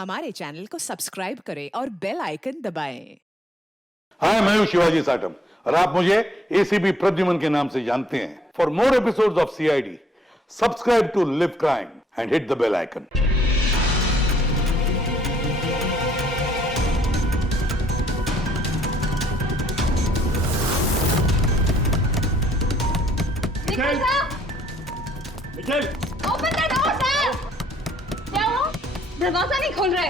हमारे चैनल को सब्सक्राइब करें और बेल आइकन दबाएं। हाय, मैं हूं शिवाजी साटम और आप मुझे एसीपी प्रद्युमन के नाम से जानते हैं। For more episodes of CID, subscribe to live crime and hit the bell icon. Nikhil! Open the door, sir! क्या हुआ? दरवाजा नहीं खोल रहे।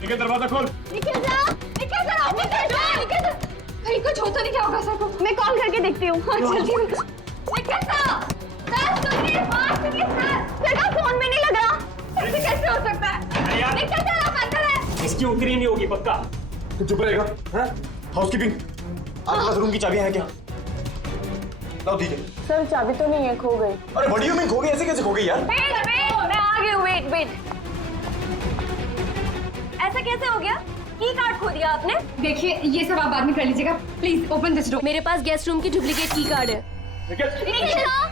निखिल, दरवाजा खोल। Nikhil sir, open the door! Nikhil sir, कहीं कुछ हो तो नहीं क्या होगा सर को? मैं कॉल करके देखती हूँ। हाँ, जल्दी। निखिल सर, सुनिए, बात सुनिए सर। सर का फोन में नहीं लग रहा। ऐसे कैसे हो सकता है? निखिल सर, आप अंदर हैं। इसकी उतरी नहीं होगी पक्का। तू चुप रहेगा? हाँ? हाउसकीपिंग, आपके पास रूम की चाबियां हैं क्या? लाओ दीजिए। सर चाबी तो नहीं है, खो गई। अरे व्हाट डू यू मीन खो गई? ऐसे कैसे खो गई यार? वेट, मैं आ गई हूँ। वेट। ऐसा कैसे हो गया? की कार्ड खो दिया आपने? देखिए ये सब आप बाद में कर लीजिएगा। Please open this door. मेरे पास गेस्ट रूम की डुप्लीकेट की कार्ड है। निखिल सर!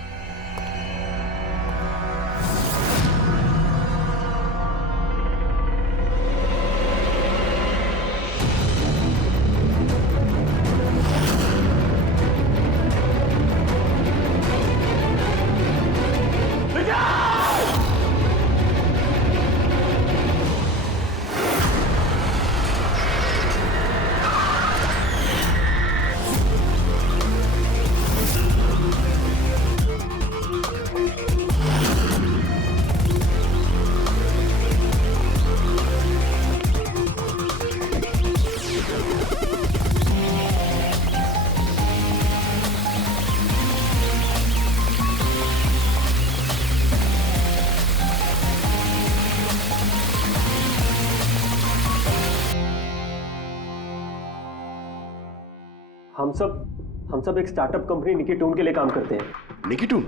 हम सब एक स्टार्टअप कंपनी निकिटून के लिए काम करते हैं। निकिटून?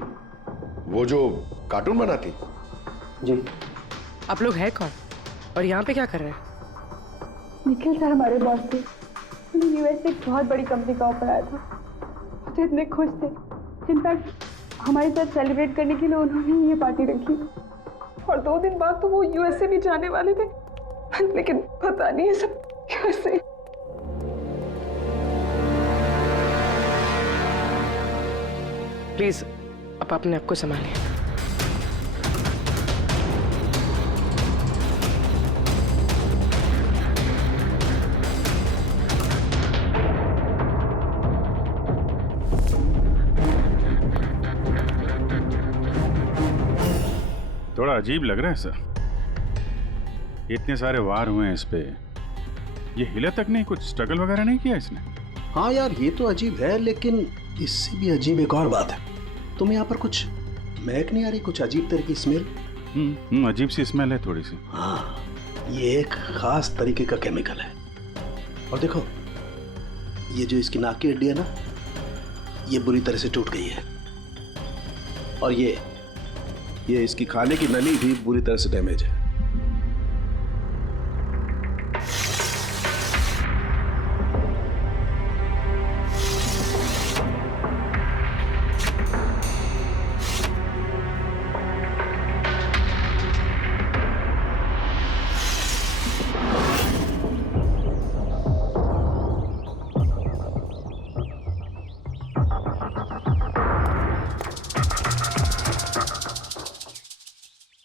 वो जो कार्टून बनाती? जी। आप लोग हैं कौन और यहाँ पे क्या कर रहे हैं? निखिल सर हमारे बॉस थे। उन्हें यूएस से एक बहुत बड़ी कंपनी का ऑफर आया था। वो तो इतने खुश थे। इनफैक्ट हमारे साथ सेलिब्रेट करने के लिए उन्होंने ये पार्टी रखी और 2 दिन बाद तो वो यूएस से भी जाने वाले थे, लेकिन पता नहीं है सब कैसे। प्लीज आप अपने आप को संभालिए। थोड़ा अजीब लग रहा है सर। इतने सारे वार हुए हैं इस पे, ये हिले तक नहीं, कुछ स्ट्रगल वगैरह नहीं किया इसने? हाँ यार, ये तो अजीब है, लेकिन इससे भी अजीब एक और बात है। तुम्हें यहाँ पर कुछ महक नहीं आ रही? कुछ अजीब तरह की स्मेल? अजीब सी स्मेल है थोड़ी सी। हाँ, ये एक खास तरीके का केमिकल है। और देखो, ये जो इसकी नाक की हड्डी है ना, ये बुरी तरह से टूट गई है। और ये इसकी खाने की नली भी बुरी तरह से डैमेज है।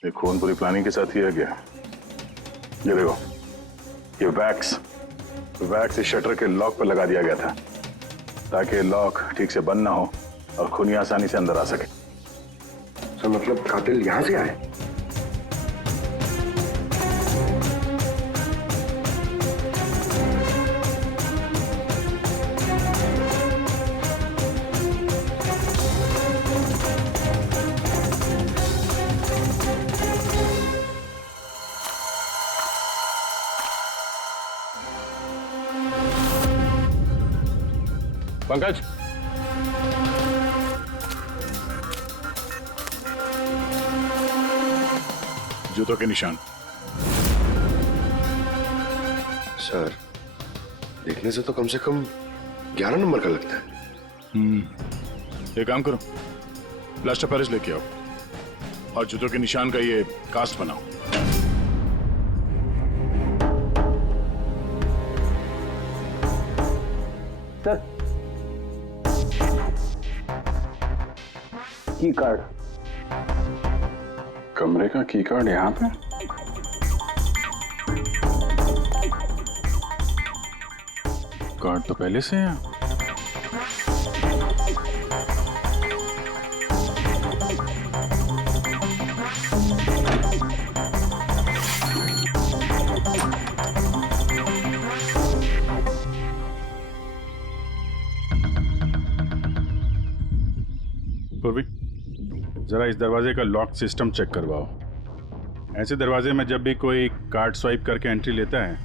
ये खून पूरी प्लानिंग के साथ किया गया। ये देखो, ये वैक्स इस शटर के लॉक पर लगा दिया गया था ताकि लॉक ठीक से बंद ना हो और खूनी आसानी से अंदर आ सके। सर मतलब कातिल यहाँ से आए? पंकज, जूतों के निशान। सर देखने से तो कम 11 नंबर का लगता है। एक काम करो, प्लास्टर पेरिस लेके आओ और जूतों के निशान का ये कास्ट बनाओ। सर की कार्ड। कमरे का की कार्ड यहाँ पे? कार्ड तो पहले से है। पूर्वी, जरा इस दरवाजे का लॉक सिस्टम चेक करवाओ। ऐसे दरवाजे में जब भी कोई कार्ड स्वाइप करके एंट्री लेता है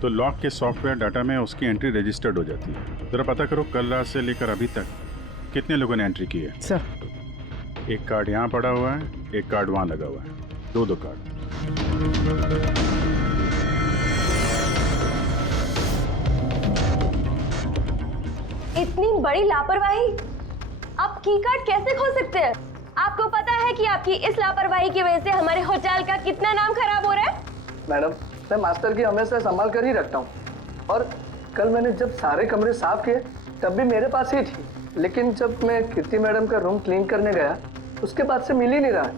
तो लॉक के सॉफ्टवेयर डाटा में उसकी एंट्री रजिस्टर्ड हो जाती है। जरा पता करो कल रात से लेकर अभी तक कितने लोगों ने एंट्री की है। सर एक कार्ड यहाँ पड़ा हुआ है, एक कार्ड वहाँ लगा हुआ है, दो कार्ड। इतनी बड़ी लापरवाही! आप की कार्ड कैसे खो सकते हैं? आपको पता है कि आपकी इस लापरवाही की वजह से हमारे होटल का कितना नाम खराब हो रहा है? मैडम, मैं मास्टर की हमेशा संभाल कर ही रखता हूँ, और कल मैंने जब सारे कमरे साफ किए तब भी मेरे पास ही थी, लेकिन जब मैं कीर्ति मैडम का रूम क्लीन करने गया उसके बाद से मिल ही नहीं रहा।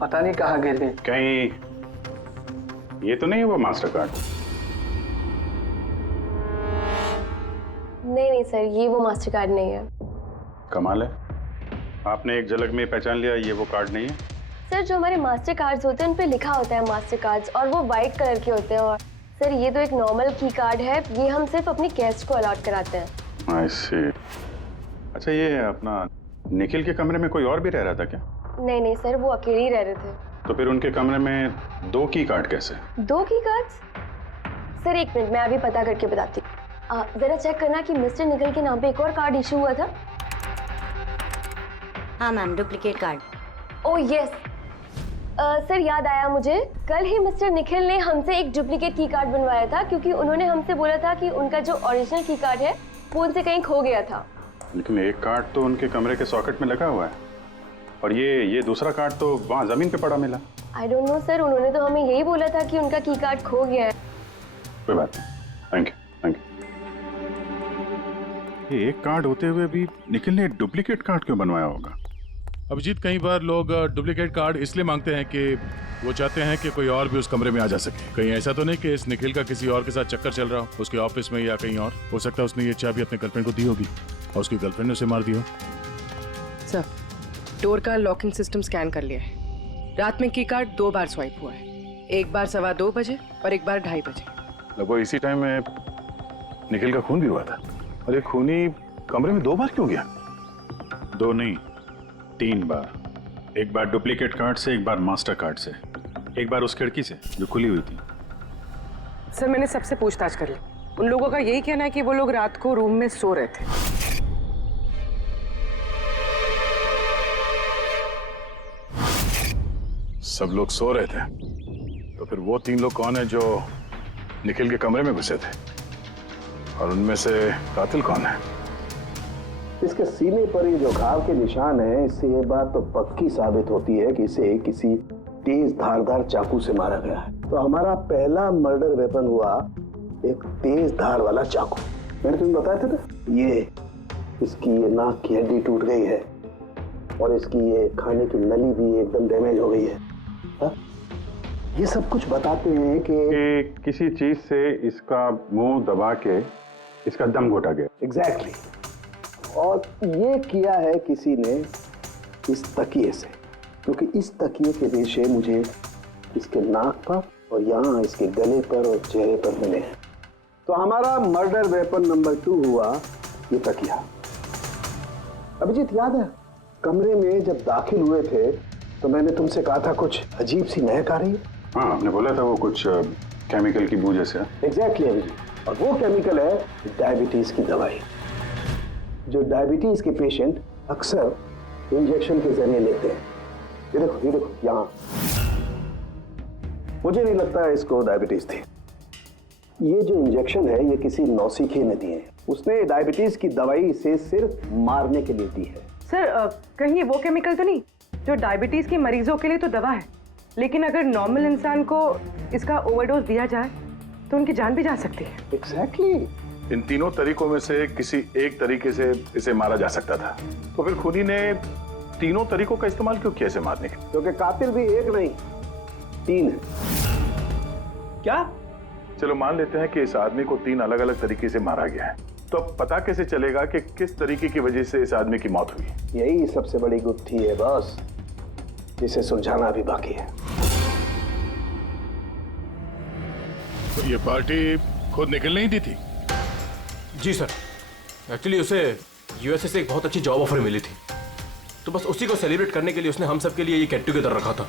पता नहीं कहाँ गिर गई। कहीं ये तो नहीं है वो मास्टर कार्ड? नहीं सर, ये वो मास्टर कार्ड नहीं है। कमाल है, आपने एक झलक में पहचान लिया ये वो कार्ड नहीं है। सर, जो हमारे मास्टर कार्ड्स होते हैं उन पे लिखा होता है मास्टर कार्ड्स, और वो वाइट कलर के होते हैं। और सर, ये तो एक नॉर्मल की कार्ड है, ये हम सिर्फ अपनी गेस्ट को अलॉट कराते हैं। आई सी। अच्छा, ये अपना निखिल के कमरे में कोई और भी रह रहा था क्या? नहीं सर, वो अकेले ही रह रहे थे। तो फिर उनके कमरे में 2 की कार्ड कैसे? 2 की कार्ड्स? सर एक मिनट, मैं अभी पता करके बताती हूँ। जरा चेक करना कि मिस्टर निखिल के नाम पे एक और कार्ड इशू हुआ था। हाँ ma'am, duplicate card. Oh yes sir, याद आया मुझे, कल ही मिस्टर निखिल ने हमसे एक डुप्लीकेट की कार्ड बनवाया था, क्योंकि उन्होंने हमसे बोला था कि उनका जो ओरिजिनल की कार्ड है वो उनसे कहीं खो गया था। लेकिन एक कार्ड तो उनके कमरे के सॉकेट में लगा हुआ है, और ये दूसरा कार्ड तो वहाँ जमीन पे पड़ा मिला। आई डोंट नो सर, उन्होंने तो हमें यही बोला था कि उनका की कार्ड खो गया है। कोई बात नहीं, थैंक यू। ये एक कार्ड होते हुए भी निखिल ने डुप्लीकेट कार्ड क्यों बनवाया होगा? अभिजीत, कई बार लोग डुप्लीकेट कार्ड इसलिए मांगते हैं कि वो चाहते हैं कि कोई और भी उस कमरे में आ जा सके। कहीं ऐसा तो नहीं कि इस निखिल का किसी और के साथ चक्कर चल रहा हो, उसके ऑफिस में या कहीं और। हो सकता है उसने ये चाबी अपने गर्लफ्रेंड को दी होगी और उसकी गर्लफ्रेंड ने उसे मार दी हो। सर, डोर का लॉकिंग सिस्टम स्कैन कर लिया है। रात में की कार्ड 2 बार स्वाइप हुआ है, एक बार 2:15 बजे और एक बार 2:30 बजे। लगभग इसी टाइम में निखिल का खून भी हुआ था। और ये खूनी कमरे में 2 बार क्यों गया? 2 नहीं, 3 बार। एक बार डुप्लीकेट कार्ड से, एक बार मास्टर कार्ड से, एक बार उस खिड़की से जो खुली हुई थी। सर, मैंने सबसे पूछताछ कर ली, उन लोगों का यही कहना है कि वो लोग रात को रूम में सो रहे थे। सब लोग सो रहे थे, तो फिर वो 3 लोग कौन है जो निखिल के कमरे में घुसे थे, और उनमें से कातिल कौन है? इसके सीने पर ये जो घाव के निशान है, इससे ये बात तो पक्की साबित होती है कि इसे किसी तेज धारदार चाकू से मारा गया है। तो हमारा पहला मर्डर वेपन हुआ एक तेज धार वाला चाकू। मैंने तुम्हें बताया था ना, ये इसकी ये नाक की हड्डी टूट गई है और इसकी ये खाने की नली भी एकदम डैमेज हो गई है। हा? ये सब कुछ बताते हैं कि किसी चीज से इसका मुंह दबा के इसका दम घोटा गया। एग्जैक्टली। और ये किया है किसी ने इस तकिए से, क्योंकि इस तकिए के रेशे मुझे इसके नाक पर और यहाँ इसके गले पर और चेहरे पर मिले हैं। तो हमारा मर्डर वेपन नंबर 2 हुआ ये तकिया। अभिजीत, याद है कमरे में जब दाखिल हुए थे तो मैंने तुमसे कहा था कुछ अजीब सी महक आ रही है? हाँ, आपने बोला था वो कुछ केमिकल की बू जैसे। एग्जैक्टली अभिजीत, और वो केमिकल है डायबिटीज की दवाई, जो डायबिटीज के पेशेंट अक्सर इंजेक्शन के जरिए लेते हैं। ये देखो यहाँ, मुझे नहीं लगता इसको डायबिटीज थी। ये जो इंजेक्शन है ये किसी नौसिखिए ने दिए हैं। उसने डायबिटीज की दवाई इसे सिर्फ मारने के लिए दी है। सर, कहीं वो केमिकल तो नहीं जो डायबिटीज के मरीजों के लिए तो दवा है, लेकिन अगर नॉर्मल इंसान को इसका ओवरडोज दिया जाए तो उनकी जान भी जा सकती है। एग्जैक्टली। इन तीनों तरीकों में से किसी एक तरीके से इसे मारा जा सकता था, तो फिर खूनी ने तीनों तरीकों का इस्तेमाल क्यों किया इसे मारने के? क्योंकि कातिल भी एक नहीं 3 है। क्या? चलो मान लेते हैं कि इस आदमी को 3 अलग अलग तरीके से मारा गया है, तो अब पता कैसे चलेगा कि किस तरीके की वजह से इस आदमी की मौत हुई? यही सबसे बड़ी गुत्थी है बॉस, जिसे सुलझाना भी बाकी है। तो ये पार्टी खुद निकल नहीं दी थी? जी सर, एक्चुअली उसे यूएसए से एक बहुत अच्छी जॉब ऑफर मिली थी, तो बस उसी को सेलिब्रेट करने के लिए उसने हम सब के लिए ये गेट टुगेदर रखा था।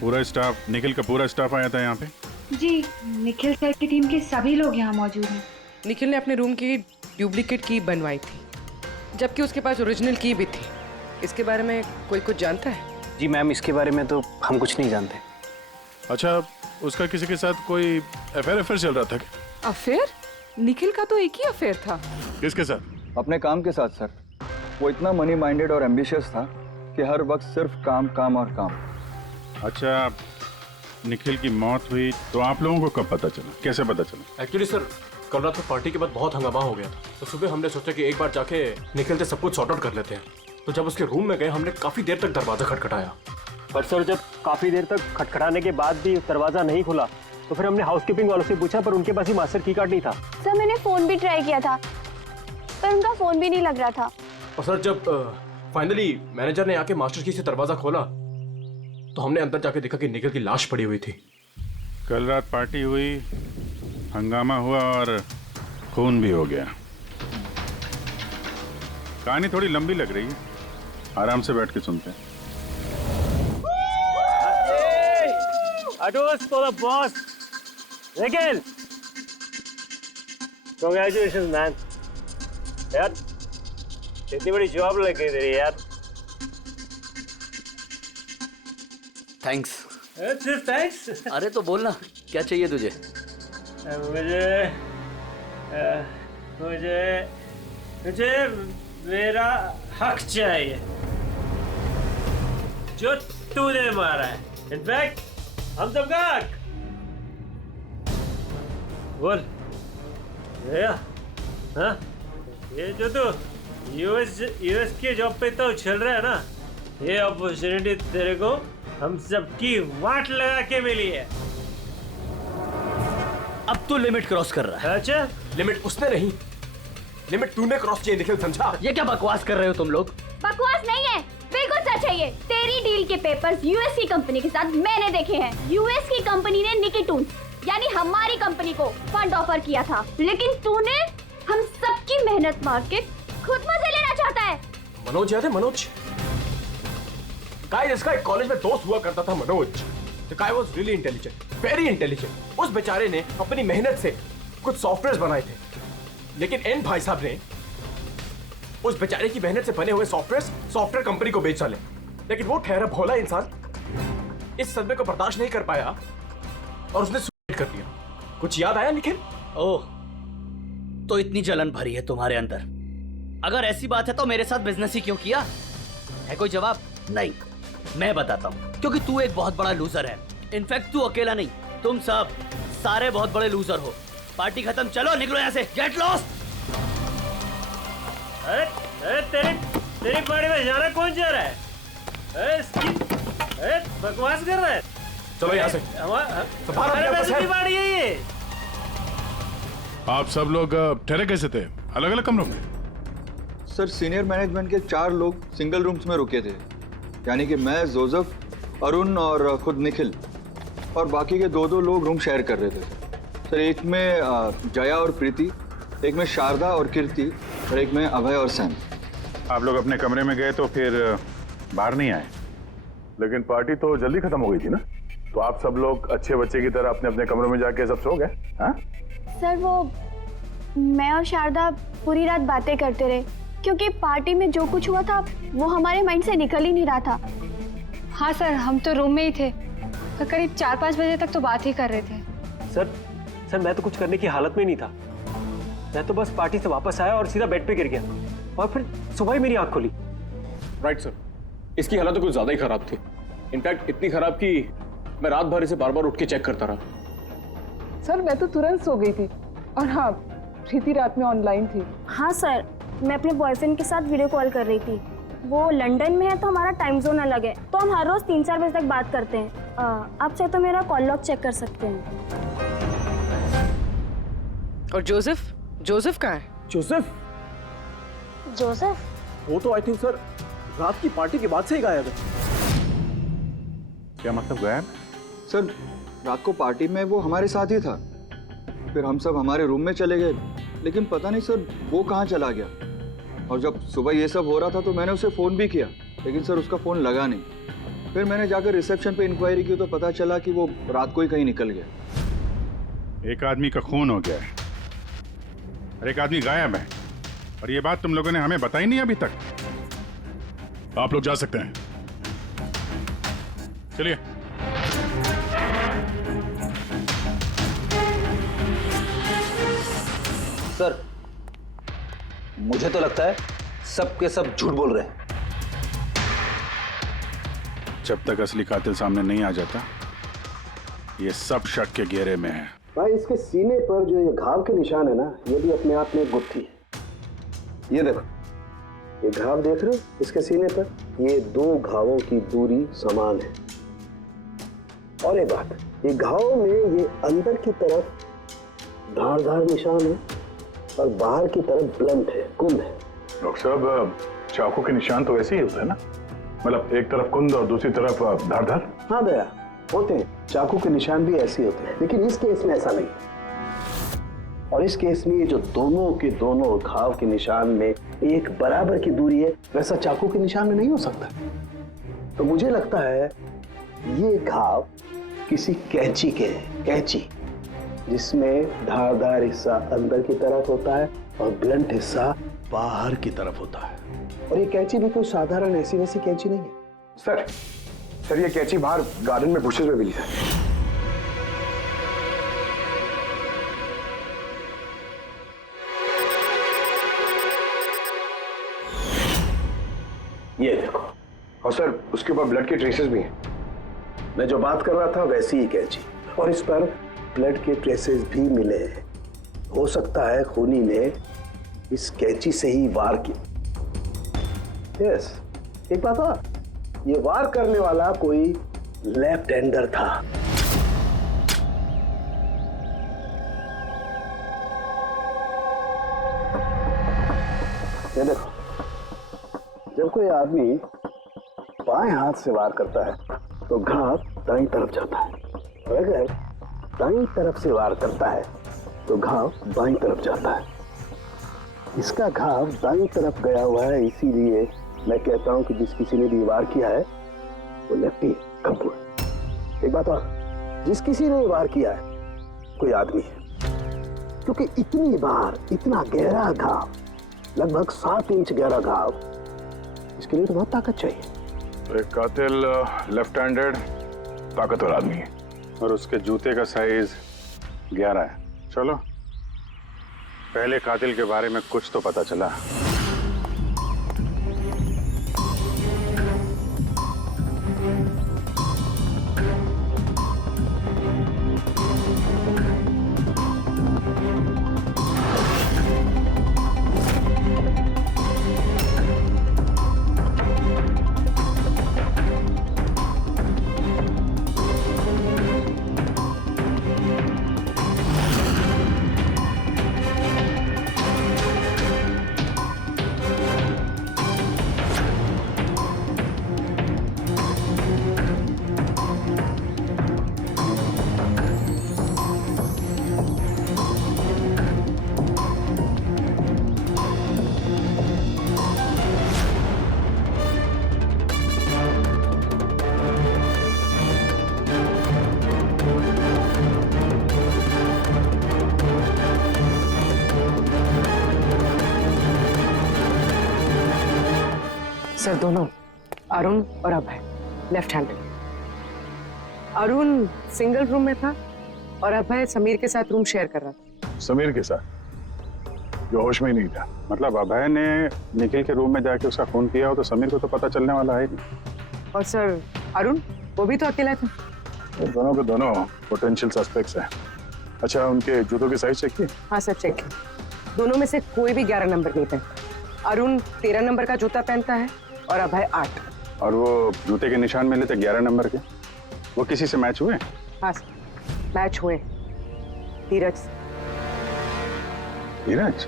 पूरा स्टाफ, निखिल का पूरा स्टाफ आया था यहाँ पे? जी, निखिल सर की टीम के सभी लोग यहाँ मौजूद हैं। निखिल ने अपने रूम की डुप्लीकेट की बनवाई थी, जबकि उसके पास ओरिजिनल की भी थी। इसके बारे में कोई कुछ जानता है? जी मैम, इसके बारे में तो हम कुछ नहीं जानते। अच्छा, उसका किसी के साथ कोई अफेयर चल रहा था क्या? अफेयर? निखिल का तो एक ही अफेयर था। किसके साथ? अपने काम के साथ सर। वो इतना मनी माइंडेड और एम्बिशियस था कि हर वक्त सिर्फ काम काम और काम। अच्छा, निखिल की मौत हुई तो आप लोगों को कब पता चला, कैसे पता चला? एक्चुअली सर, कल रात को पार्टी के बाद बहुत हंगामा हो गया था, तो सुबह हमने सोचा कि एक बार जाके निखिल से सब कुछ सॉर्ट आउट कर लेते हैं। तो जब उसके रूम में गए, हमने काफी देर तक दरवाजा खटखटाया, पर सर जब काफी देर तक खटखटाने के बाद भी दरवाजा नहीं खुला, तो फिर हमने हाउसकीपिंग वालों से पूछा, पर उनके पास ही मास्टर की कार्ड नहीं था। सर मैंने फोन भी ट्राई किया था, पर उनका फोन भी नहीं लग रहा था। और सर जब फाइनली मैनेजर ने आके मास्टर की से दरवाजा खोला, तो हमने अंदर जाके देखा कि निखिल की लाश पड़ी हुई थी। कल रात पार्टी हुई, हंगामा हुआ और खून भी हो गया। कहानी थोड़ी लंबी लग रही है, आराम से बैठ के सुनते हैं। Adios for the boss. Nikhil, congratulations man. यार, इतनी बड़ी जॉब लग गई तेरी यार। थैंक्स। सिर्फ थैंक्स? अरे तो बोलना, क्या चाहिए तुझे? मुझे मेरा हक चाहिए जो तूने मारा है। इनफैक्ट हम सबका हक। बोल भैया, हाँ ये जो तू यूएस की जॉब पे तो चल रहा है ना, ये अपॉर्चुनिटी तेरे को हम सबकी वाट लगा के मिली है। अब तू लिमिट क्रॉस कर रहा है। अच्छा, लिमिट उसने नहीं, लिमिट तूने क्रॉस किया निखिल, समझा? ये क्या बकवास कर रहे हो तुम लोग? बकवास नहीं है, बिल्कुल सच है ये। तेरी डील के पेपर्स यूएस की कंपनी के साथ मैंने देखे हैं। यूएस की कंपनी ने निकी टून्स यानी हमारी कंपनी को फंड ऑफर किया था, लेकिन तूने हम सबकी मेहनत मार के खुद मजे लेना चाहता है। मनोज याद है? मनोज, गाइस, इसका एक कॉलेज में दोस्त हुआ करता था Manoj. The guy was really intelligent, very intelligent. उस बेचारे ने अपनी मेहनत से कुछ सॉफ्टवेयर बनाए थे, लेकिन एन भाई साहब ने उस बेचारे की मेहनत से बने हुए सॉफ्टवेयर कंपनी को बेच डाले। लेकिन वो ठहरा भोला इंसान इस सदमे को बर्दाश्त नहीं कर पाया और उसने सुसाइड कर दिया। कुछ याद आया निखिल? ओह, तो इतनी जलन भरी है तुम्हारे अंदर। अगर ऐसी बात है तो मेरे साथ बिजनेस ही क्यों किया? है कोई जवाब? नहीं, मैं बताता हूँ। क्योंकि तू एक बहुत बड़ा लूजर है। इनफैक्ट तू अकेला नहीं, तुम सब सारे बहुत बड़े लूजर हो। पार्टी खत्म, चलो निकलो यहाँ से, गेट लॉस्ट। अरे तेरी पार्टी में जाना कौन जा रहा है? अरे बकवास कर रहा है। चलो यहाँ से, हमारे पैसे की पार्टी है ये। आप सब लोग ठहरे कैसे थे अलग अलग कमरों में? सर सीनियर मैनेजमेंट के 4 लोग सिंगल रूम्स में रुके थे, यानी कि मैं, जोसेफ, अरुण और खुद निखिल, और बाकी के 2 लोग रूम शेयर कर रहे थे। सर एक में जया और प्रीति, एक में शारदा और कीर्ति, और एक में अभय और सैम। आप लोग अपने कमरे में गए तो फिर बाहर नहीं आए, लेकिन पार्टी तो जल्दी खत्म हो गई थी ना, तो आप सब लोग अच्छे बच्चे की तरह अपने अपने कमरों में जाके सब सो गए? हाँ सर वो मैं और शारदा पूरी रात बातें करते रहे, क्योंकि पार्टी में जो कुछ हुआ था वो हमारे माइंड से निकल ही नहीं रहा था। हाँ सर, हम तो रूम में ही थे और करीब 4-5 बजे तक तो बात ही कर रहे थे। सर मैं तो कुछ करने की हालत में नहीं था। मैं तो बस पार्टी से वापस आया और सीधा बेड पे गिर गया, और फिर सुबह ही मेरी आंख खुली। राइट सर, इसकी हालत तो कुछ ज्यादा ही खराब थी। इनफैक्ट इतनी खराब कि मैं रात भर इसे बार बार उठ के चेक करता रहा। सर मैं तो तुरंत सो गई थी, और हाँ, प्रीति रात में ऑनलाइन थी। हाँ सर, मैं अपने बॉयफ्रेंड के साथ वीडियो कॉल कर रही थी। वो लंदन में है तो हमारा टाइम जोन अलग है, तो हम हर रोज 3-4 बजे तक बात करते हैं। आप चाहे तो मेरा कॉल लॉग चेक कर सकते हैं। और जोसेफ? जोसेफ कहाँ है? जोसेफ? जोसेफ? वो तो आई थिंक सर रात की पार्टी के बाद से ही गायब है। क्या मतलब गायब? सर रात को पार्टी में वो हमारे साथ ही था, फिर हम सब हमारे रूम में चले गए, लेकिन पता नहीं सर वो कहाँ चला गया। और जब सुबह ये सब हो रहा था तो मैंने उसे फ़ोन भी किया, लेकिन सर उसका फ़ोन लगा नहीं। फिर मैंने जाकर रिसेप्शन पे इंक्वायरी की तो पता चला कि वो रात को ही कहीं निकल गया। एक आदमी का खून हो गया है और एक आदमी गायब है, और ये बात तुम लोगों ने हमें बताई नहीं अभी तक। आप लोग जा सकते हैं, चलिए। सर मुझे तो लगता है सब के सब झूठ बोल रहे हैं। जब तक असली कातिल सामने नहीं आ जाता, ये सब शक के घेरे में है। भाई इसके सीने पर जो ये घाव के निशान है ना, ये भी अपने आप में एक गुत्थी है। ये देखो, ये घाव देख रहे हो इसके सीने पर? ये 2 घावों की दूरी समान है। और एक बात, ये घाव में ये अंदर की तरफ धारदार निशान है और बाहर की तरफ ब्लंट है, कुंद है। डॉक्टर साहब, चाकू के निशान तो वैसे ही होते हैं ना? मतलब एक तरफ कुंद और दूसरी तरफ धारदार। हाँ दया, होते हैं, चाकू के निशान भी ऐसे होते हैं, लेकिन इस केस में ऐसा नहीं। और इस केस में ये जो दोनों के दोनों घाव के निशान में एक बराबर की दूरी है, वैसा चाकू के निशान में नहीं हो सकता। तो मुझे लगता है ये घाव किसी कैंची के हैं, कैंची जिसमें धारदार हिस्सा अंदर की तरफ होता है और ब्लंट हिस्सा बाहर की तरफ होता है। और ये कैंची भी कोई साधारण ऐसी वैसी कैंची नहीं है। सर ये कैंची बाहर गार्डन में बुशेस में मिली है। ये देखो। और सर उसके ऊपर ब्लड के ट्रेसेस भी हैं। मैं जो बात कर रहा था वैसी ही कैंची, और इस पर ब्लड के ट्रेसेस भी मिले हैं। हो सकता है खूनी ने इस कैंची से ही वार किया। यस, एक बात और, ये वार करने वाला कोई लेफ्ट हैंडर था। ये देखो, जब कोई आदमी बाएं हाथ से वार करता है तो घाव दाईं तरफ जाता है, और अगर दाईं तरफ से वार करता है तो घाव बाईं तरफ जाता है। इसका घाव दाईं तरफ गया हुआ है, इसीलिए मैं कहता हूं कि जिस किसी ने भी वार किया है वो लेफ्टी है, कपूर। एक बात और, जिस किसी ने वार किया है कोई आदमी है, क्योंकि इतनी बार इतना गहरा घाव, लगभग 7 इंच गहरा घाव, इसके लिए तो बहुत ताकत चाहिए। तो एक कातिल लेफ्ट हैंडेड ताकतवर आदमी है, और उसके जूते का साइज 11 है। चलो, पहले कातिल के बारे में कुछ तो पता चला। सर दोनों, अरुण और Abhay, left handed. Arun single room में था और अभय समीर के साथ रूम शेयर कर रहा था। समीर के साथ? जो होश में ही नहीं था। मतलब अभय ने निखिल के रूम में जाके उसका खून किया हो तो समीर को तो पता चलने वाला है नहीं। और सर अरुण, वो भी तो अकेला था। दोनों के दोनों पोटेंशियल सस्पेक्ट्स हैं। अच्छा, उनके जूतों की साइज चेक की? हाँ सर, चेक किया। दोनों में से कोई भी 11 नंबर नहीं पहनता। अरुण 13 नंबर का जूता पहनता है और अभय 8। और वो जूते के निशान मिले थे 11 नंबर के, वो किसी से मैच हुए? हाँ सर, मैच हुए। धीरज। धीरज?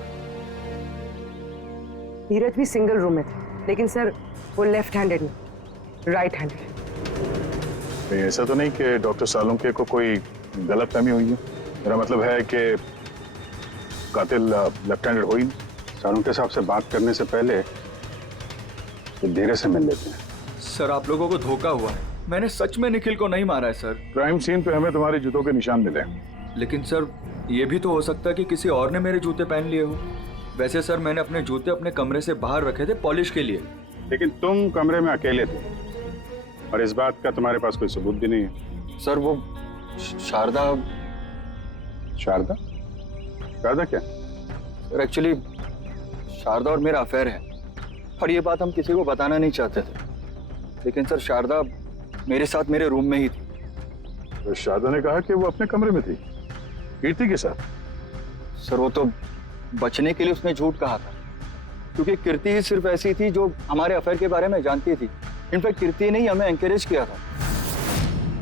धीरज भी सिंगल रूम में थे, लेकिन सर वो लेफ्ट हैंडेड नहीं, राइट हैंडेड। ऐसा तो नहीं कि डॉक्टर सालुंके को कोई गलतफहमी हुई है? मेरा मतलब है कि कातिल लेफ्ट हैंडेड हो ही नहीं। सालुंके साहब से बात करने से पहले धीरे से मिल लेते हैं। सर, आप लोगों को धोखा हुआ है। मैंने सच में निखिल को नहीं मारा है सर। क्राइम सीन पे हमें तुम्हारे जूतों के निशान मिले। लेकिन सर, ये भी तो हो सकता है कि किसी और ने मेरे जूते पहन लिए हो। वैसे सर, मैंने अपने जूते अपने कमरे से बाहर रखे थे पॉलिश के लिए। लेकिन तुम कमरे में अकेले थे और इस बात का तुम्हारे पास कोई सबूत भी नहीं है। सर, वो शारदा। शारदा? शारदा क्या? सर, एक्चुअली शारदा और मेरा अफेयर है और ये बात हम किसी को बताना नहीं चाहते थे। लेकिन सर, शारदा मेरे साथ मेरे रूम में ही थी। तो शारदा ने कहा कि वो अपने कमरे में थी कीर्ति के साथ। सर, वो तो बचने के लिए उसने झूठ कहा था, क्योंकि कीर्ति ही सिर्फ ऐसी थी जो हमारे अफेयर के बारे में जानती थी। इनफैक्ट कीर्ति ने ही हमें एनकरेज किया था।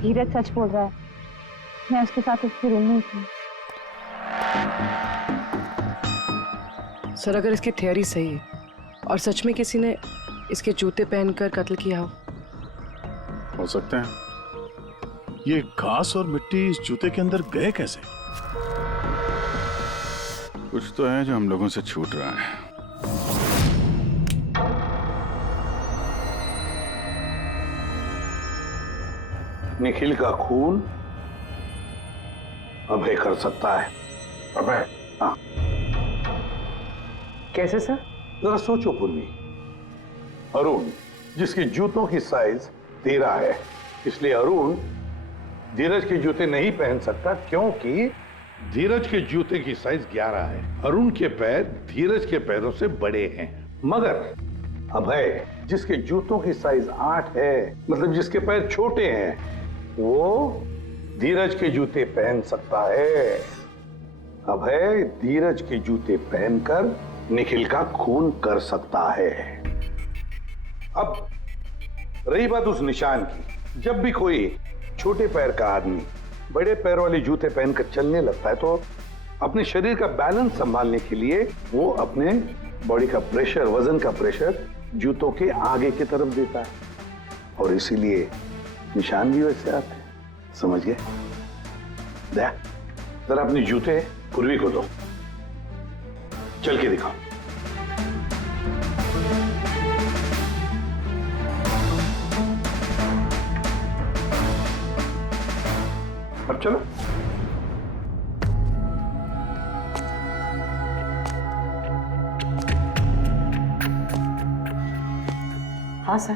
धीरज सच बोल रहा है, मैं उसके साथ उसके रूम में ही थी। सर, अगर इसकी थियरी सही है और सच में किसी ने इसके जूते पहनकर कत्ल किया हो सकते हैं। ये घास और मिट्टी इस जूते के अंदर गए कैसे? कुछ तो है जो हम लोगों से छूट रहा है। निखिल का खून अभय कर सकता है। अभय? हाँ। कैसे सर? जरा सोचो पूर्वी। अरुण, जिसके जूतों की साइज 13 है, इसलिए अरुण धीरज के जूते नहीं पहन सकता, क्योंकि धीरज के जूते की साइज 11 है। अरुण के पैर धीरज के पैरों से बड़े हैं। मगर अभय, जिसके जूतों की साइज 8 है, मतलब जिसके पैर छोटे हैं, वो धीरज के जूते पहन सकता है। अभय धीरज के जूते पहनकर निखिल का खून कर सकता है। अब रही बात उस निशान की, जब भी कोई छोटे पैर का आदमी बड़े पैर वाले जूते पहनकर चलने लगता है तो अपने शरीर का बैलेंस संभालने के लिए वो अपने बॉडी का प्रेशर, वजन का प्रेशर जूतों के आगे की तरफ देता है और इसीलिए निशान भी वैसे आते हैं। समझ गए? जरा अपने जूते पूर्वी को दो, चल के दिखाओ। अब चलो। हाँ सर,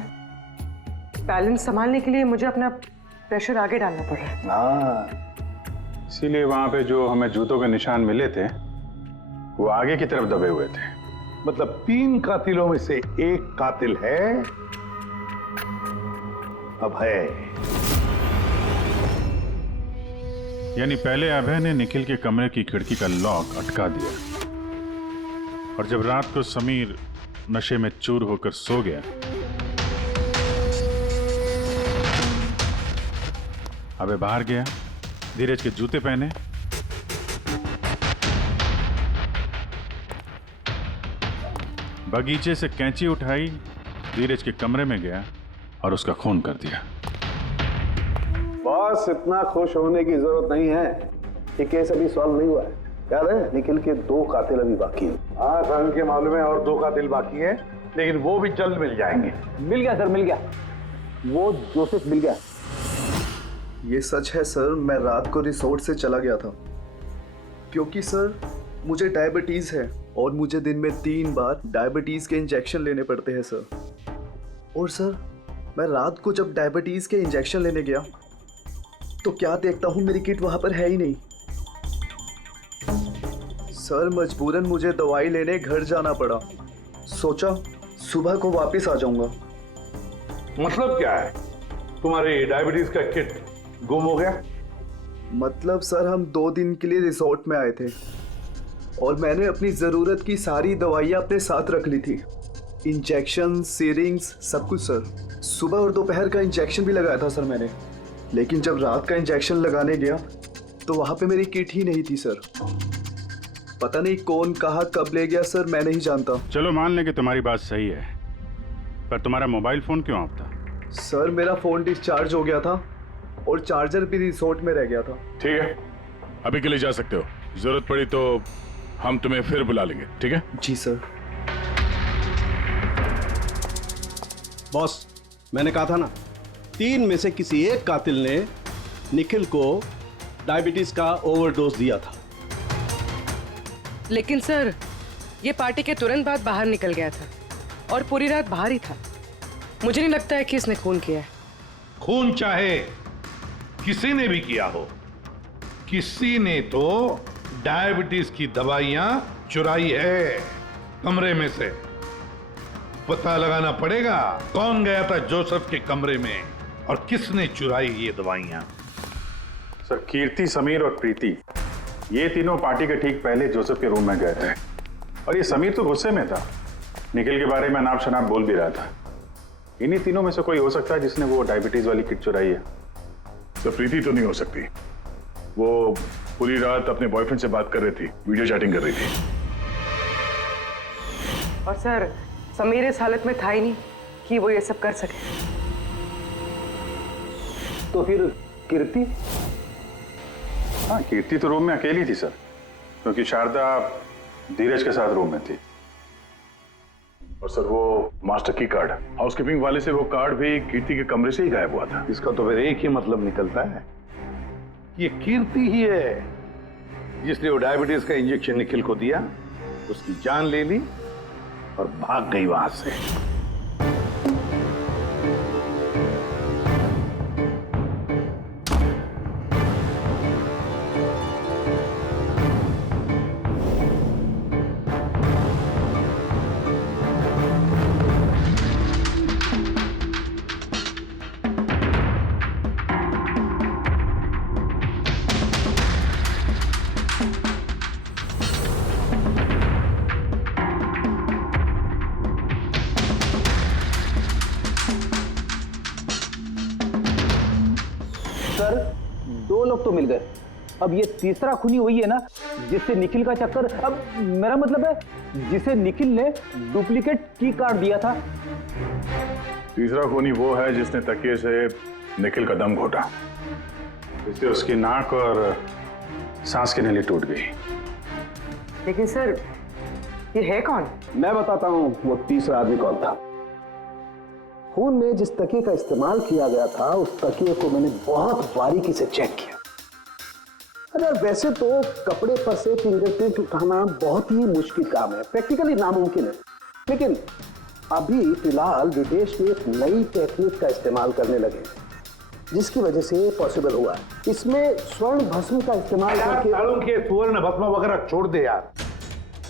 बैलेंस संभालने के लिए मुझे अपना प्रेशर आगे डालना पड़ रहा है। हाँ, इसीलिए वहां पे जो हमें जूतों के निशान मिले थे वो आगे की तरफ दबे हुए थे। मतलब 3 कातिलों में से एक कातिल है अभय। यानी पहले अभय ने निखिल के कमरे की खिड़की का लॉक अटका दिया और जब रात को समीर नशे में चूर होकर सो गया, अभय बाहर गया, धीरज के जूते पहने, बगीचे से कैंची उठाई, धीरज के कमरे में गया और उसका खून कर दिया। बॉस, इतना खुश होने की जरूरत नहीं है, ये केस अभी सॉल्व नहीं हुआ है। याद है, निखिल के 2 कातिल अभी बाकी हैं। हाँ सर, उनके मालूम है और 2 कातिल बाकी है, लेकिन वो भी जल्द मिल जाएंगे। मिल गया सर, मिल गया, वो जोसेफ मिल गया। ये सच है सर, मैं रात को रिसोर्ट से चला गया था क्योंकि सर मुझे डायबिटीज है और मुझे दिन में 3 बार डायबिटीज के इंजेक्शन लेने पड़ते हैं सर। और सर, मैं रात को जब डायबिटीज के इंजेक्शन लेने गया तो क्या देखता हूँ, मेरी किट वहां पर है ही नहीं। सर, मजबूरन मुझे दवाई लेने घर जाना पड़ा। सोचा सुबह को वापस आ जाऊंगा। मतलब क्या है? तुम्हारी डायबिटीज का किट गुम हो गया? मतलब सर हम 2 दिन के लिए रिसोर्ट में आए थे और मैंने अपनी ज़रूरत की सारी दवाइयाँ अपने साथ रख ली थी। इंजेक्शन, सीरिंग्स, सब कुछ सर। सुबह और दोपहर का इंजेक्शन भी लगाया था सर मैंने, लेकिन जब रात का इंजेक्शन लगाने गया तो वहाँ पे मेरी किट ही नहीं थी सर। पता नहीं कौन कहाँ कब ले गया सर, मैं नहीं जानता। चलो मान लें कि तुम्हारी बात सही है, पर तुम्हारा मोबाइल फोन क्यों ऑफ था? सर मेरा फ़ोन डिस्चार्ज हो गया था और चार्जर भी रिसोर्ट में रह गया था। ठीक है, अभी के लिए जा सकते हो। जरूरत पड़ी तो हम तुम्हें फिर बुला लेंगे, ठीक है? जी सर। बॉस, मैंने कहा था ना, 3 में से किसी एक कातिल ने निखिल को डायबिटीज का ओवरडोज दिया था। लेकिन सर, ये पार्टी के तुरंत बाद बाहर निकल गया था और पूरी रात बाहर ही था। मुझे नहीं लगता है कि इसने खून किया है। खून चाहे किसी ने भी किया हो, किसी ने तो डायबिटीज की दवाइयां चुराई है कमरे में से। पता लगाना पड़ेगा कौन गया था जोसेफ के कमरे में और किसने चुराई ये दवाइयां। सर, कीर्ति, समीर और प्रीति, ये तीनों पार्टी के ठीक पहले जोसेफ के रूम में गए थे और ये समीर तो गुस्से में था, निखिल के बारे में अनाप शनाप बोल भी रहा था। इन्हीं तीनों में से कोई हो सकता है जिसने वो डायबिटीज वाली किट चुराई है। तो प्रीति तो नहीं हो सकती, वो पूरी रात अपने बॉयफ्रेंड से बात कर रही थी, वीडियो चैटिंग कर रही थी। और सर, समीर इस हालत में था ही नहीं कि वो ये सब कर सके। तो फिर कीर्ति? हाँ, कीर्ति तो रूम में अकेली थी सर, क्योंकि शारदा धीरज के साथ रूम में थी। और सर, वो मास्टर की कार्ड, हाउसकीपिंग वाले से वो कार्ड भी कीर्ति के कमरे से ही गायब हुआ था। इसका तो फिर एक ही मतलब निकलता है, ये कीर्ति ही है जिसने वो डायबिटीज का इंजेक्शन निखिल को दिया, उसकी जान ले ली और भाग गई वहां से। सर, 2 लोग तो मिल गए, अब ये तीसरा खूनी वही है ना जिससे निखिल का चक्कर। अब मेरा मतलब है जिसे निखिल ने डुप्लीकेट की कार्ड दिया था। तीसरा खूनी वो है जिसने तकिए से निखिल का दम घोटा, इससे उसकी नाक और सांस की नली टूट गई। लेकिन सर, ये है कौन? मैं बताता हूं वो तीसरा आदमी कौन था। खून में जिस तकिए का इस्तेमाल किया गया था, उस तकिए को मैंने बहुत बारीकी से चेक किया। अरे वैसे तो कपड़े पर से फिंगरप्रिंट उठाना बहुत ही मुश्किल काम है, प्रैक्टिकली नामुमकिन है, लेकिन अभी फिलहाल विदेश में एक नई टेक्निक का इस्तेमाल करने लगे, जिसकी वजह से पॉसिबल हुआ। इसमें स्वर्ण भस्म का इस्तेमाल करके। सालों के स्वर्ण भस्म वगैरह छोड़ दे यार,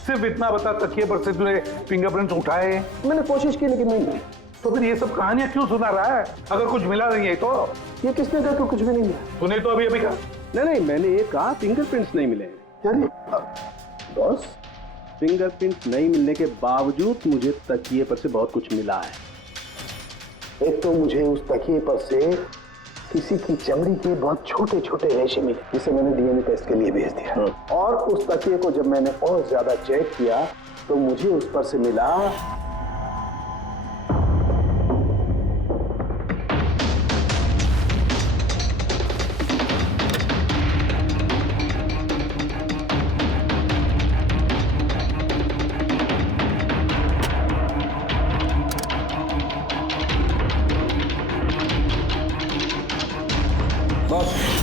सिर्फ इतना बता तकिए पर से तूने फिंगरप्रिंट उठाए? मैंने कोशिश की लेकिन नहीं मिली। तो फिर ये सब कहानियां क्यों सुना रहा है? अगर कुछ मिला नहीं है तो? ये किसने कहा कि कुछ भी नहीं मिला? तूने तो अभी कहा। नहीं, मैंने ये कहा फिंगरप्रिंट्स नहीं मिले। यानी बॉस, फिंगरप्रिंट नहीं मिलने के बावजूद मुझे तकिए पर से बहुत कुछ मिला है। एक तो मुझे उस तकिए पर से किसी की चमड़ी के बहुत छोटे छोटे रेशे मिले, जिसे मैंने डीएनए टेस्ट के लिए भेज दिया। और उस तकिए को जब मैंने और ज्यादा चेक किया तो मुझे उस पर से मिला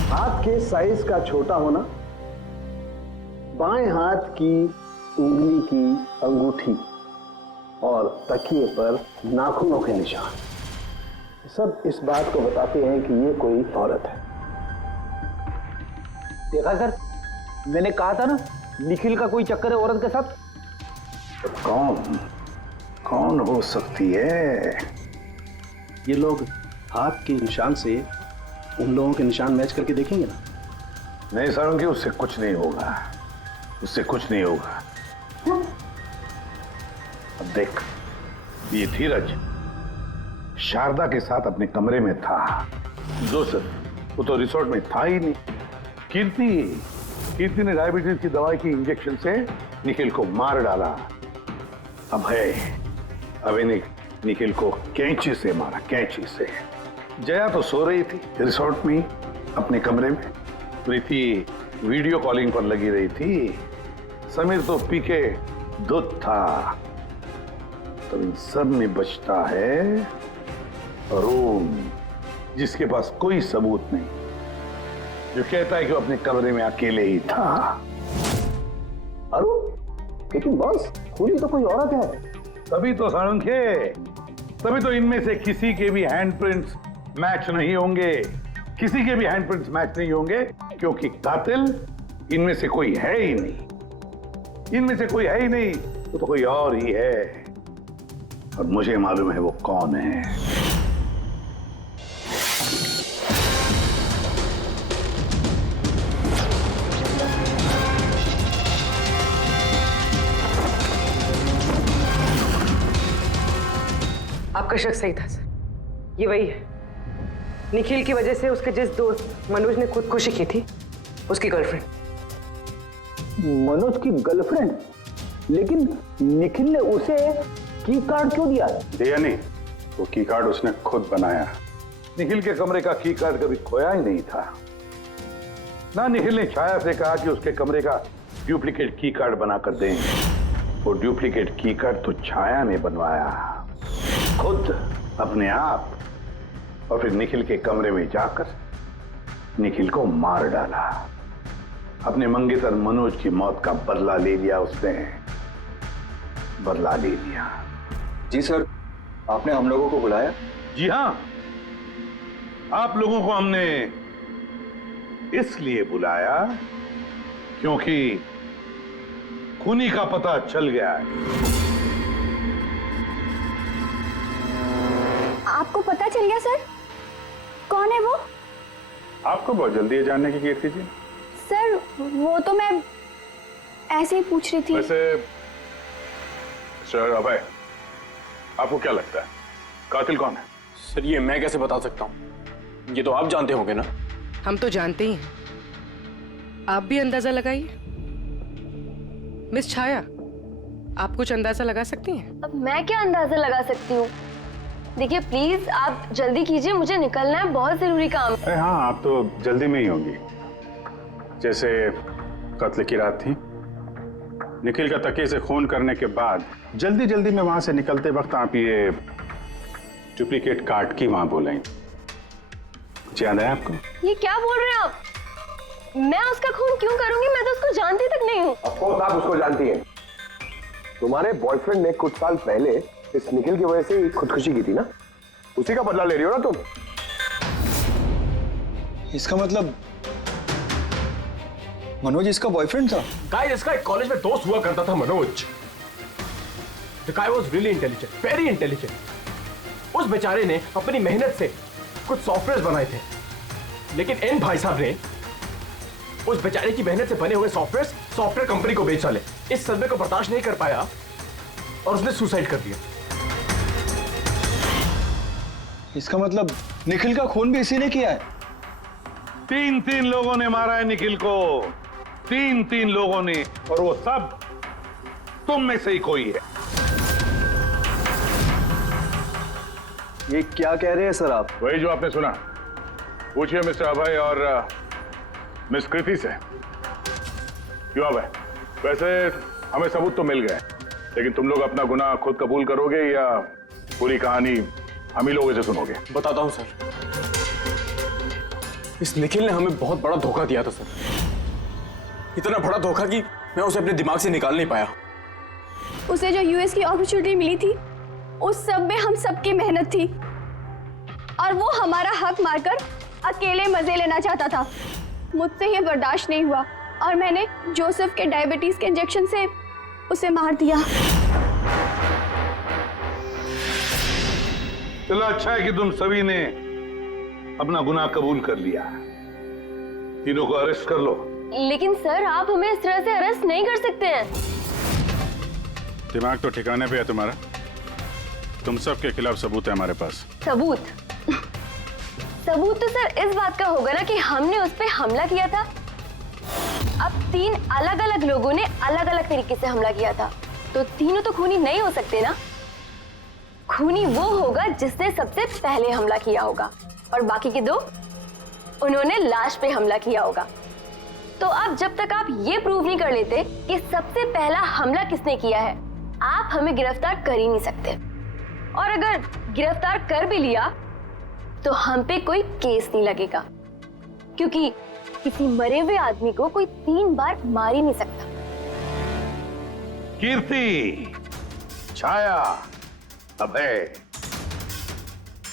हाथ के साइज का छोटा होना, बाएं हाथ की उंगली की अंगूठी और तकिए पर नाखूनों के निशान, सब इस बात को बताते हैं कि ये कोई औरत है। देखा सर, मैंने कहा था ना निखिल का कोई चक्कर है औरत के साथ। तो कौन हो सकती है? ये लोग हाथ के निशान से उन लोगों के निशान मैच करके देखेंगे ना, नहीं सारंगी, उससे कुछ नहीं होगा, उससे कुछ नहीं होगा। अब देख, ये धीरज शारदा के साथ अपने कमरे में था। जोसेफ वो तो रिसोर्ट में था ही नहीं। कीर्ति ने डायबिटीज की दवाई की इंजेक्शन से निखिल को मार डाला। अब निखिल को कैंची से मारा, कैंची से। जया तो सो रही थी रिसोर्ट में अपने कमरे में। प्रीति वीडियो कॉलिंग पर लगी रही थी। समीर तो पी के दूध था। तो इन सब में बचता है अरुण, जिसके पास कोई सबूत नहीं, जो कहता है कि वो अपने कमरे में अकेले ही था। अरुण, लेकिन बॉस खूनी तो कोई औरत है। तभी तो सारंगे, तभी तो इनमें से किसी के भी हैंडप्रिंट्स मैच नहीं होंगे, किसी के भी हैंडप्रिंट्स मैच नहीं होंगे, क्योंकि कातिल इनमें से कोई है ही नहीं। इनमें से कोई है ही नहीं, वो तो कोई और ही है। और मुझे मालूम है वो कौन है। आपका शक सही था सर, ये वही है। निखिल की वजह से उसके जिस दोस्त मनोज ने खुदकुशी की थी, उसकी गर्लफ्रेंड। मनोज की गर्लफ्रेंड? लेकिन निखिल ने उसे की कार्ड क्यों दिया? दिया नहीं, वो की कार्ड उसने खुद बनाया। निखिल के कमरे का की कार्ड कभी खोया ही नहीं था ना। निखिल ने छाया से कहा कि उसके कमरे का डुप्लीकेट की कार्ड बनाकर देंगे। वो डुप्लीकेट की कार्ड तो छाया ने बनवाया खुद, अपने आप, और फिर निखिल के कमरे में जाकर निखिल को मार डाला। अपने मंगेतर मनोज की मौत का बदला ले लिया उसने, बदला ले लिया। जी सर, आपने हम लोगों को बुलाया? जी हां, आप लोगों को हमने इसलिए बुलाया क्योंकि खूनी का पता चल गया है। आपको पता चल गया सर? कौन है वो? आपको बहुत जल्दी है जानने की कीर्ति जी। सर वो तो मैं ऐसे ही पूछ रही थी। वैसे सर अभय, आपको क्या लगता है कातिल कौन है? सर ये मैं कैसे बता सकता हूँ, ये तो आप जानते होंगे ना। हम तो जानते ही हैं, आप भी अंदाजा लगाइए। मिस छाया, आप कुछ अंदाजा लगा सकती हैं? अब मैं क्या अंदाजा लगा सकती हूँ? देखिए प्लीज आप जल्दी कीजिए, मुझे निकलना है, बहुत जरूरी काम है। अरे हाँ, आप तो जल्दी में ही होंगी। जैसे कत्ल की रात थी, निखिल का तकिए से खून करने के बाद जल्दी जल्दी में वहां से निकलते वक्त आप ये डुप्लीकेट कार्ड की वहां बोलें। कुछ याद है आपको? ये क्या बोल रहे हैं आप? मैं उसका खून क्यों करूंगी? मैं तो उसको जानती तक नहीं हूँ। ऑफ कोर्स आप उसको जानती हैं। तुम्हारे बॉयफ्रेंड ने कुछ साल पहले इस निखिल की वजह से खुदकुशी की थी ना, उसी का बदला ले रही हो ना तुम। इसका मतलब मनोज इसका बॉयफ्रेंड था? गाइस, इसका एक कॉलेज में दोस्त हुआ करता था Manoj. The guy was really intelligent, very intelligent। उस बेचारे ने अपनी मेहनत से कुछ सॉफ्टवेयर बनाए थे, लेकिन एन भाई साहब ने उस बेचारे की मेहनत से बने हुए सॉफ्टवेयर कंपनी को बेच डाले। इस सदमे को बर्दाश्त नहीं कर पाया और उसने सुसाइड कर दिया। इसका मतलब निखिल का खून भी इसी ने किया है? तीन लोगों ने मारा है निखिल को, तीन लोगों ने, और वो सब तुम में से ही कोई है। ये क्या कह रहे हैं सर आप? वही जो आपने सुना। पूछिए मिस्टर अभय और मिस कृति से। क्यों अभय? वैसे हमें सबूत तो मिल गए, लेकिन तुम लोग अपना गुनाह खुद कबूल करोगे या पूरी कहानी हम ही लोगों से सुनोगे? बताता हूं सर। इस निखिल ने हमें बहुत बड़ा धोखा दिया था सर, इतना बड़ा धोखा कि मैं उसे अपने दिमाग से निकाल नहीं पाया। उसे जो यूएस की अपॉर्चुनिटी मिली थी, उस सब में हम सबकी मेहनत थी, और वो हमारा हक मारकर अकेले मजे लेना चाहता था। मुझसे ये बर्दाश्त नहीं हुआ और मैंने जोसेफ के डायबिटीज के इंजेक्शन से उसे मार दिया। चलो अच्छा है कि तुम सभी ने अपना गुनाह कबूल कर लिया। तीनों को अरेस्ट कर लो। लेकिन सर आप हमें इस तरह से अरेस्ट नहीं कर सकते हैं। दिमाग तो ठिकाने पे है तुम्हारा। तुम सब के खिलाफ सबूत है हमारे पास। सबूत? सबूत तो सर इस बात का होगा ना कि हमने उस पे हमला किया था। अब 3 अलग अलग लोगों ने अलग अलग तरीके से हमला किया था, तो तीनों तो खूनी नहीं हो सकते ना। खूनी वो होगा जिसने सबसे पहले हमला किया होगा, और बाकी के 2 उन्होंने लाश पे हमला किया होगा। तो अब जब तक आप ये प्रूव नहीं कर लेते कि सबसे पहला हमला किसने किया है, आप हमें गिरफ्तार कर ही नहीं सकते। और अगर गिरफ्तार कर भी लिया तो हम पे कोई केस नहीं लगेगा, क्योंकि किसी मरे हुए आदमी को कोई 3 बार मार ही नहीं सकता। कीर्ति, छाया, अभय,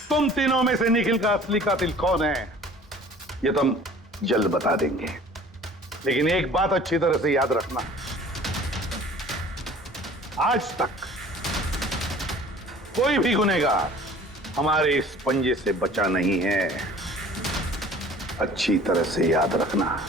तुम तीनों में से निखिल का असली कातिल कौन है ये तुम जल्द बता देंगे। लेकिन एक बात अच्छी तरह से याद रखना, आज तक कोई भी गुनहगार हमारे इस पंजे से बचा नहीं है। अच्छी तरह से याद रखना।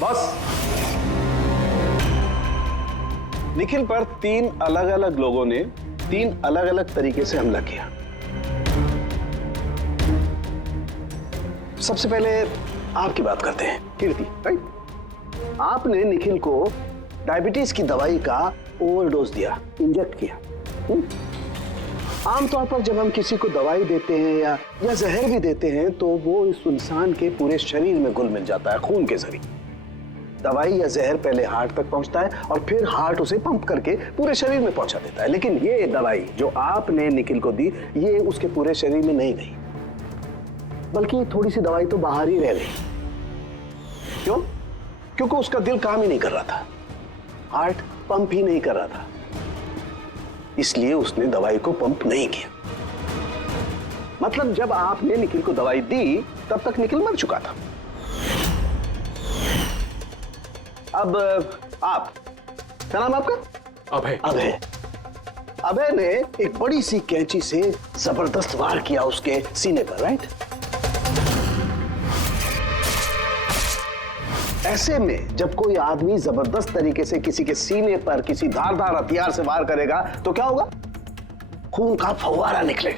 बस निखिल पर 3 अलग अलग लोगों ने 3 अलग अलग तरीके से हमला किया। सबसे पहले आपकी बात करते हैं, कीर्ति, राइट? आपने निखिल को डायबिटीज की दवाई का ओवरडोज दिया, इंजेक्ट किया। आमतौर पर जब हम किसी को दवाई देते हैं या जहर भी देते हैं तो वो इस इंसान के पूरे शरीर में घुल मिल जाता है, खून के जरिए। दवाई या जहर पहले हार्ट तक पहुंचता है और फिर हार्ट उसे पंप करके पूरे शरीर में पहुंचा देता है। लेकिन ये दवाई जो आपने निखिल को दी, ये उसके पूरे शरीर में नहीं गई, बल्कि थोड़ी सी दवाई तो बाहर ही रह गई। क्यों? क्योंकि उसका दिल काम ही नहीं कर रहा था, हार्ट पंप ही नहीं कर रहा था, इसलिए उसने दवाई को पंप नहीं किया। मतलब जब आपने निखिल को दवाई दी तब तक निखिल मर चुका था। अब आप, क्या नाम है आपका? अभय। अभय। अभय ने एक बड़ी सी कैंची से जबरदस्त वार किया उसके सीने पर, राइट? ऐसे में जब कोई आदमी जबरदस्त तरीके से किसी के सीने पर किसी धारदार हथियार से वार करेगा तो क्या होगा? खून का फव्वारा निकले।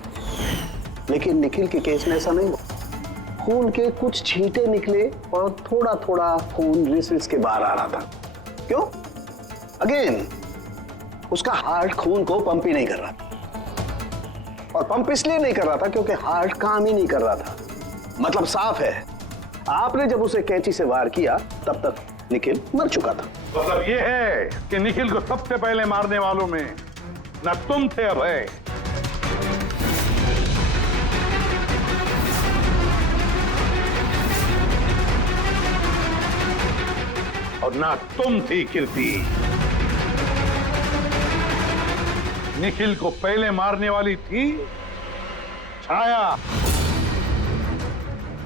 लेकिन निखिल के केस में ऐसा नहीं हुआ। खून के कुछ छींटे निकले और थोड़ा थोड़ा खून रिस के बाहर आ रहा था। क्यों? अगेन उसका हार्ट खून को पंप ही नहीं कर रहा था, और पंप इसलिए नहीं कर रहा था क्योंकि हार्ट काम ही नहीं कर रहा था। मतलब साफ है, आपने जब उसे कैंची से वार किया तब तक निखिल मर चुका था। मतलब ये है कि निखिल को सबसे पहले मारने वालों में न तुम थे अभय, और ना तुम थी कीर्ति। निखिल को पहले मारने वाली थी छाया।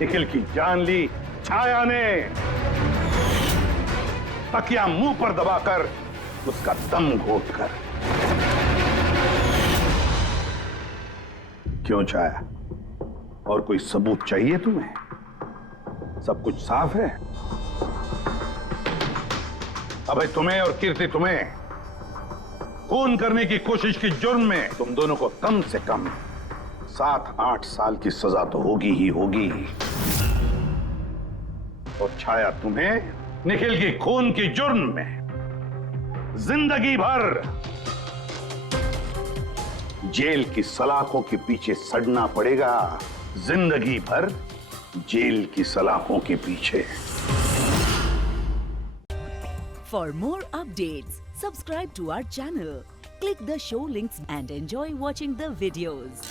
निखिल की जान ली छाया ने, तकिया मुंह पर दबाकर उसका दम घोटकर। क्यों छाया, और कोई सबूत चाहिए तुम्हें? सब कुछ साफ है। अबे तुम्हें और कीर्ति, तुम्हें खून करने की कोशिश की जुर्म में तुम दोनों को कम से कम 7-8 साल की सजा तो होगी ही होगी। और छाया, तुम्हें निखिल की खून की जुर्म में जिंदगी भर जेल की सलाखों के पीछे सड़ना पड़ेगा। जिंदगी भर जेल की सलाखों के पीछे। For more updates, subscribe to our channel, click the show links and enjoy watching the videos.